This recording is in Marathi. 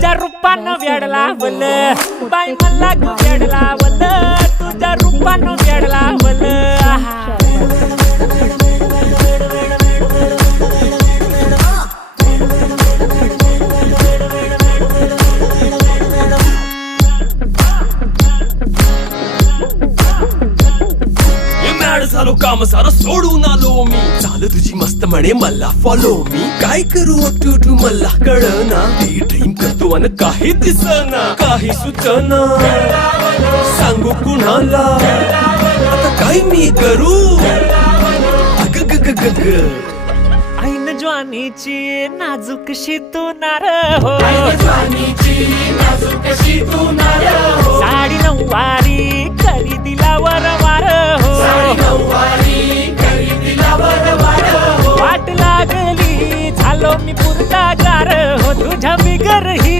तुझ्या रूपानं वेड लावलं बाई मला ग वेड लावलं तुझ्या रूपानं वेड लावलं झालो काम सारं सोडून आलो मी चाल तुझी मस्त म्हणे मला फॉलो मी काय करू टू मला कळना ती ड्रीम करतो अन काही दिसना काही सुचना सांगू कुणाला आता काय मी करू अग ग ग ग ग ऐन ज्वानीची नाजूकशी तू नार हो साडी नऊवारी करी दिला वरवार हो वाट लागली झालो मी पुरता गार हो तुझ्या बिगर ही